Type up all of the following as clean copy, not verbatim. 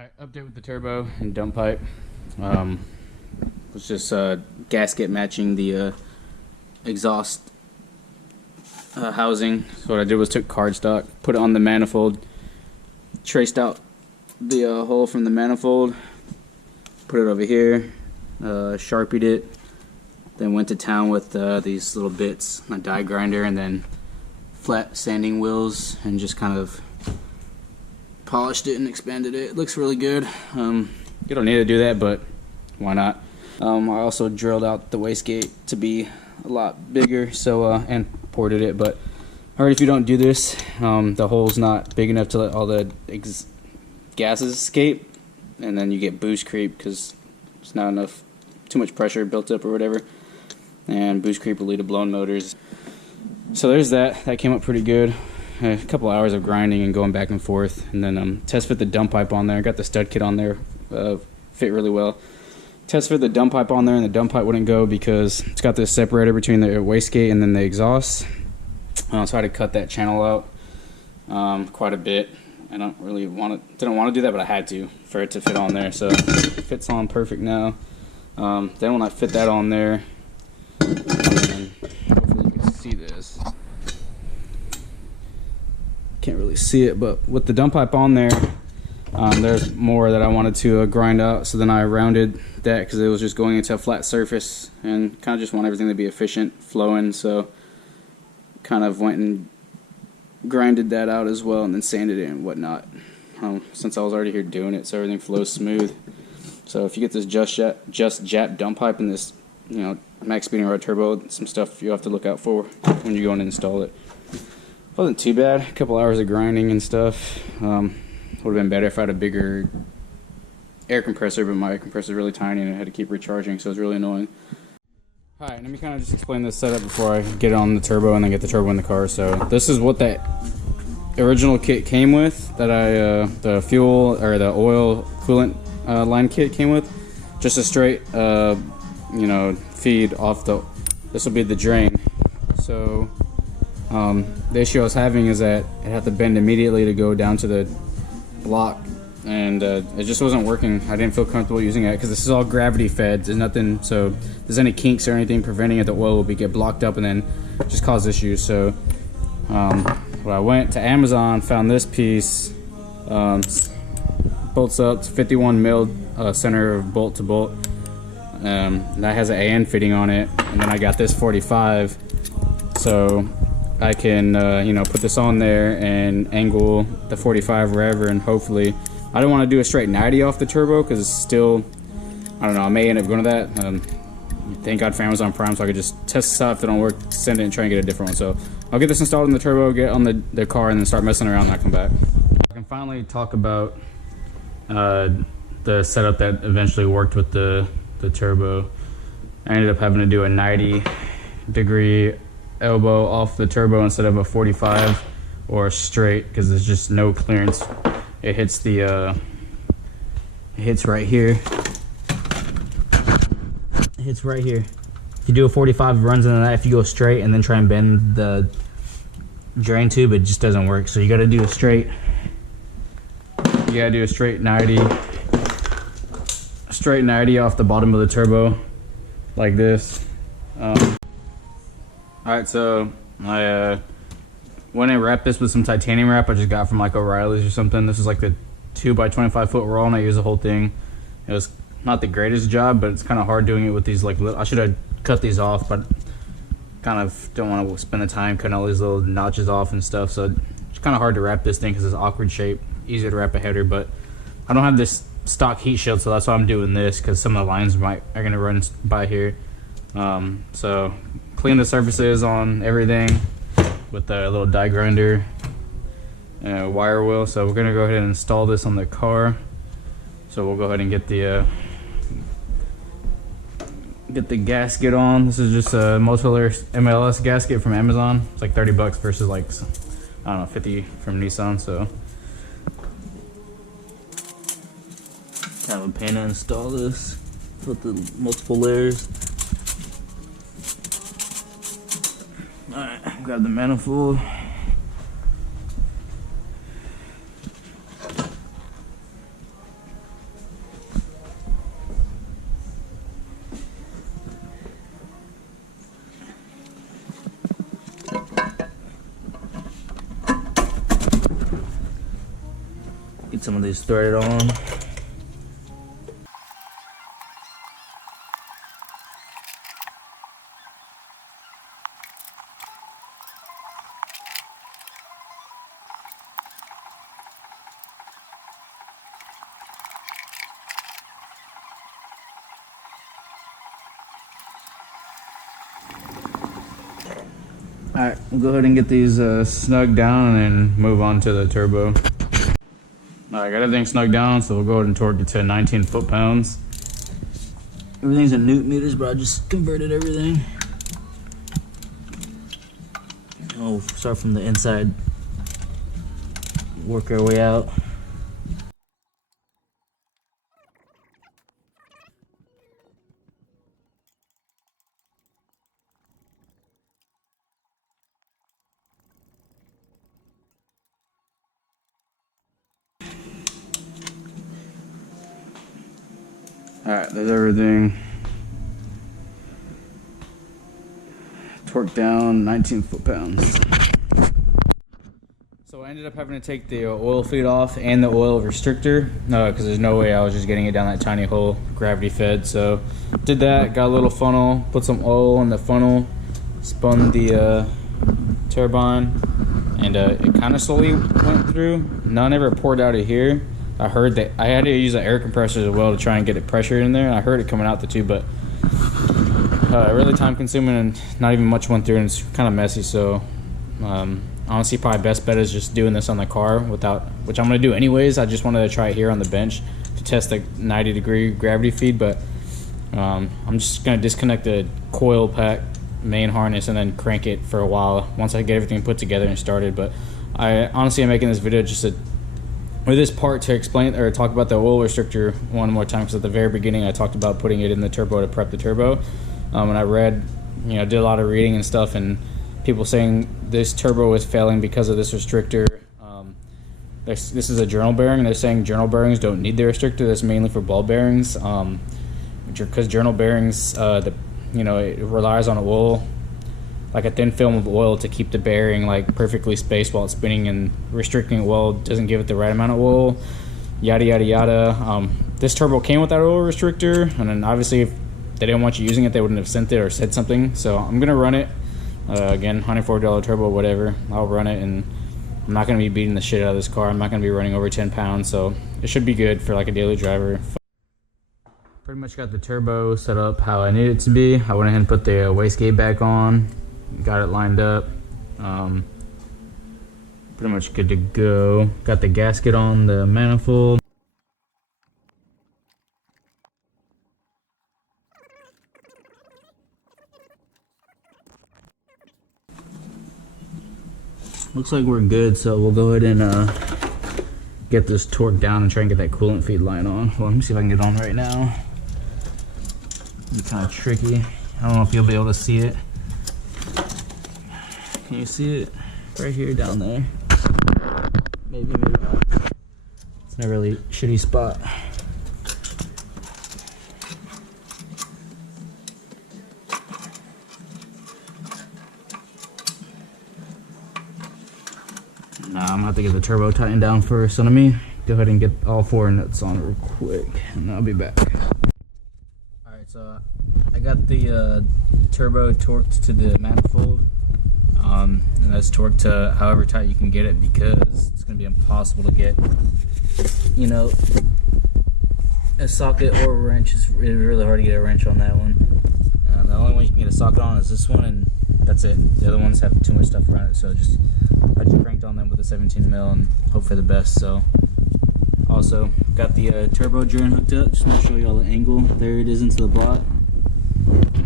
Alright, update with the turbo and dump pipe. Was just gasket matching the exhaust housing. So what I did was took cardstock, put it on the manifold, traced out the hole from the manifold, put it over here, sharpied it, then went to town with these little bits, a die grinder, and then flat sanding wheels, and just kind of polished it and expanded it. It looks really good. You don't need to do that, but why not? I also drilled out the wastegate to be a lot bigger, so and ported it. But I heard if you don't do this, the hole's not big enough to let all the gases escape, and then you get boost creep because it's not enough, too much pressure built up or whatever, and boost creep will lead to blown motors. So there's that. That came up pretty good. A couple hours of grinding and going back and forth, and then test fit the dump pipe on there. Got the stud kit on there, fit really well. Test fit the dump pipe on there, and the dump pipe wouldn't go because it's got this separator between the wastegate and then the exhaust. So I had to cut that channel out quite a bit. I didn't want to do that, but I had to for it to fit on there. So it fits on perfect now. Then when I fit that on there, and hopefully you can see this. Can't really see it, but with the dump pipe on there, there's more that I wanted to grind out. So then I rounded that because it was just going into a flat surface, and kind of just want everything to be efficient, flowing. So kind of went and grinded that out as well, and then sanded it and whatnot. Since I was already here doing it, so everything flows smooth. So if you get this just Jap dump pipe and this, max speeding rod turbo, some stuff you have to look out for when you go and install it. Wasn't too bad. A couple hours of grinding and stuff. Would have been better if I had a bigger air compressor, but my air compressor is really tiny and I had to keep recharging, so it was really annoying. Alright, let me kind of just explain this setup before I get it on the turbo and then get the turbo in the car. So this is what that original kit came with, that the fuel or the oil coolant line kit came with. Just a straight feed off the, this will be the drain. So the issue I was having is that it had to bend immediately to go down to the block, and it just wasn't working. I didn't feel comfortable using it because this is all gravity fed. There's nothing, so if there's any kinks or anything preventing it, the oil will get blocked up and then just cause issues. So when I went to Amazon, found this piece, bolts up to 51 mil center of bolt to bolt. That has an AN fitting on it, and then I got this 45, so I can put this on there and angle the 45 wherever, and hopefully I don't want to do a straight 90 off the turbo because it's still, I don't know, I may end up going to that. Thank God for Amazon Prime, so I could just test this out. If it don't work, send it and try and get a different one. So I'll get this installed in the turbo, get on the car, and then start messing around and I come back. I can finally talk about the setup that eventually worked with the turbo. I ended up having to do a 90-degree elbow off the turbo instead of a 45 or straight because there's just no clearance. It hits the it hits right here. It hits right here. If you do a 45, it runs into that. If you go straight and then try and bend the drain tube, it just doesn't work. So you got to do a straight. You got to do a straight 90. Straight 90 off the bottom of the turbo, like this. Alright, so I went and wrapped this with some titanium wrap I just got from like O'Reilly's or something. This is like the 2x25 foot roll, and I use the whole thing. It was not the greatest job, but it's kind of hard doing it with these like little, I should have cut these off, but kind of don't want to spend the time cutting all these little notches off and stuff. So it's kind of hard to wrap this thing because it's awkward shape. Easier to wrap a header, but I don't have this stock heat shield, so that's why I'm doing this, because some of the lines are gonna run by here. So clean the surfaces on everything with the little die grinder and wire wheel. So we're gonna go ahead and install this on the car. So we'll go ahead and get the gasket on. This is just a multi-layer MLS gasket from Amazon. It's like 30 bucks versus like, I don't know, 50 from Nissan. So kind of a pain to install this with the multiple layers. Alright, grab the manifold. some of these threaded on. Alright, we'll go ahead and get these snugged down and then move on to the turbo. Alright, got everything snugged down, so we'll go ahead and torque it to 19 foot-pounds. Everything's in newton meters, but I just converted everything. We'll start from the inside, work our way out. Alright, there's everything. Torque down 19 foot-pounds. So I ended up having to take the oil feed off and the oil restrictor because there's no way I was just getting it down that tiny hole, gravity fed. So did that, got a little funnel, put some oil in the funnel, spun the turbine, and it kind of slowly went through. None ever poured out of here. I heard that I had to use an air compressor as well to try and get it pressure in there. I heard it coming out the tube, but really time consuming and not even much went through, and it's kind of messy. So honestly, probably best bet is just doing this on the car without, which I'm gonna do anyways. I just wanted to try it here on the bench to test the 90-degree gravity feed, but I'm just gonna disconnect the coil pack main harness and then crank it for a while once I get everything put together and started. But I honestly am making this video just to, or this part, to explain or talk about the oil restrictor one more time, because at the very beginning I talked about putting it in the turbo to prep the turbo, and I read, did a lot of reading and stuff, and people saying this turbo is failing because of this restrictor. This is a journal bearing, and they're saying journal bearings don't need the restrictor. That's mainly for ball bearings, because journal bearings, it relies on oil, like a thin film of oil, to keep the bearing like perfectly spaced while it's spinning, and restricting oil doesn't give it the right amount of oil, yada yada yada. This turbo came with that oil restrictor, and then obviously if they didn't want you using it, they wouldn't have sent it or said something. So I'm gonna run it again, $104 turbo, whatever. I'll run it, and I'm not gonna be beating the shit out of this car. I'm not gonna be running over 10 pounds, so it should be good for like a daily driver. Pretty much got the turbo set up how I need it to be. I went ahead and put the wastegate back on, got it lined up, pretty much good to go. Got the gasket on the manifold. Looks like we're good, so we'll go ahead and get this torqued down and try and get that coolant feed line on. Well, let me see if I can get it on right now. It'll be kind of tricky. I don't know if you'll be able to see it. Can you see it? Right here, down there. Maybe, maybe not. It's in a really shitty spot. Nah, I'm gonna have to get the turbo tightened down first. So let me go ahead and get all 4 nuts on real quick, and I'll be back. Alright, so I got the turbo torqued to the manifold. And that's torqued to however tight you can get it, because it's going to be impossible to get, a socket or a wrench. It's really hard to get a wrench on that one. The only one you can get a socket on is this one, and that's it. The other ones have too much stuff around it, so I just cranked on them with a 17 mil and hope for the best. So also got the turbo joint hooked up. Just want to show you all the angle. There it is into the block.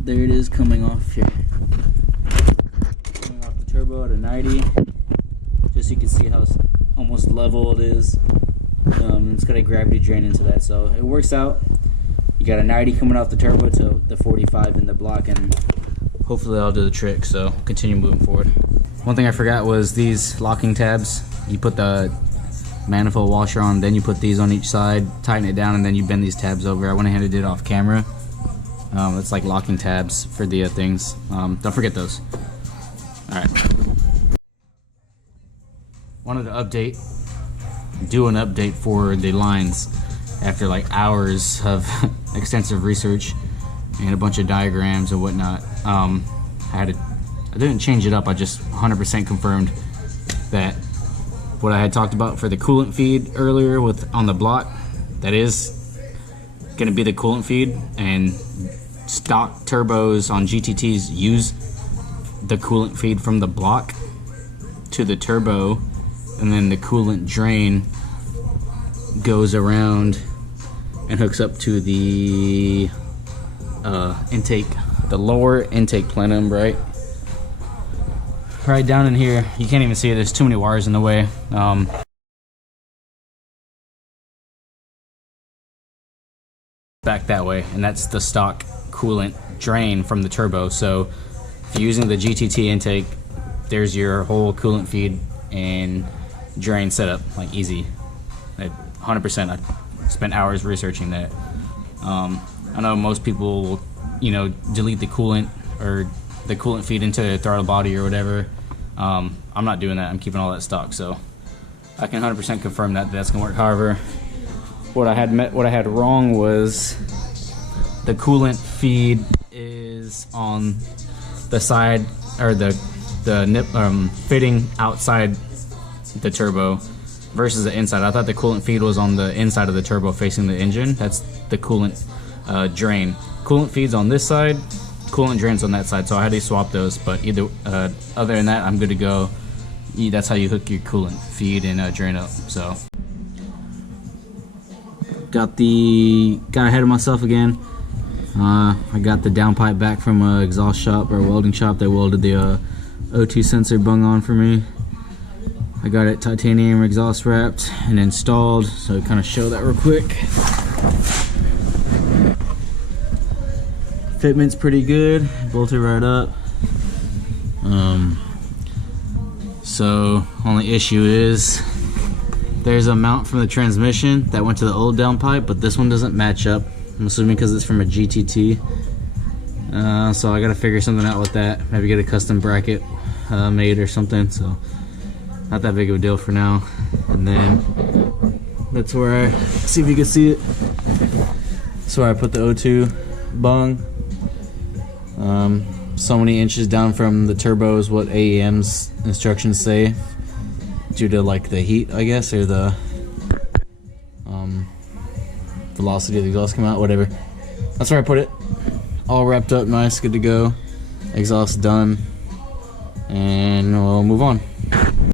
There it is coming off here. Turbo at a 90, just so you can see how almost level it is. It's got a gravity drain into that, so it works out. You got a 90 coming off the turbo to the 45 in the block, and hopefully that'll do the trick. So continue moving forward. One thing I forgot was these locking tabs. You put the manifold washer on, then you put these on each side, tighten it down, and then you bend these tabs over. I went ahead and did it off camera. It's like locking tabs for the things. Don't forget those. Alright. Wanted to update. do an update for the lines after like hours of extensive research and a bunch of diagrams and whatnot. I didn't change it up, I just 100% confirmed that what I had talked about for the coolant feed earlier on the block, that is going to be the coolant feed, and stock turbos on GTTs use the coolant feed from the block to the turbo, and then the coolant drain goes around and hooks up to the intake, the lower intake plenum, right down in here. You can't even see it, there's too many wires in the way. Back that way, and that's the stock coolant drain from the turbo. So if you're using the GTT intake, there's your whole coolant feed and drain setup, like easy. 100%. I spent hours researching that. I know most people will, you know, delete the coolant or the coolant feed into the throttle body or whatever. I'm not doing that. I'm keeping all that stock, so I can 100% confirm that that's gonna work. However, what I had wrong was the coolant feed is on the side, or the nip fitting outside the turbo versus the inside. I thought the coolant feed was on the inside of the turbo facing the engine. That's the coolant drain. Coolant feed's on this side, coolant drains on that side, so I had to swap those. But either other than that, I'm good to go. That's how you hook your coolant feed and drain up. So got ahead of myself again. I got the downpipe back from a exhaust shop or welding shop. They welded the O2 sensor bung on for me. I got it titanium exhaust wrapped and installed, so kind of show that real quick. Fitment's pretty good, bolted right up. So only issue is there's a mount from the transmission that went to the old downpipe, but this one doesn't match up. I'm assuming because it's from a GTT. So I gotta figure something out with that. Maybe get a custom bracket made or something. So not that big of a deal for now. And then that's where see if you can see it. That's where I put the O2 bung. So many inches down from the turbo is what AEM's instructions say, due to like the heat, I guess, or the velocity of the exhaust come out, whatever. That's where I put it. All wrapped up nice, good to go. Exhaust done, and we'll move on.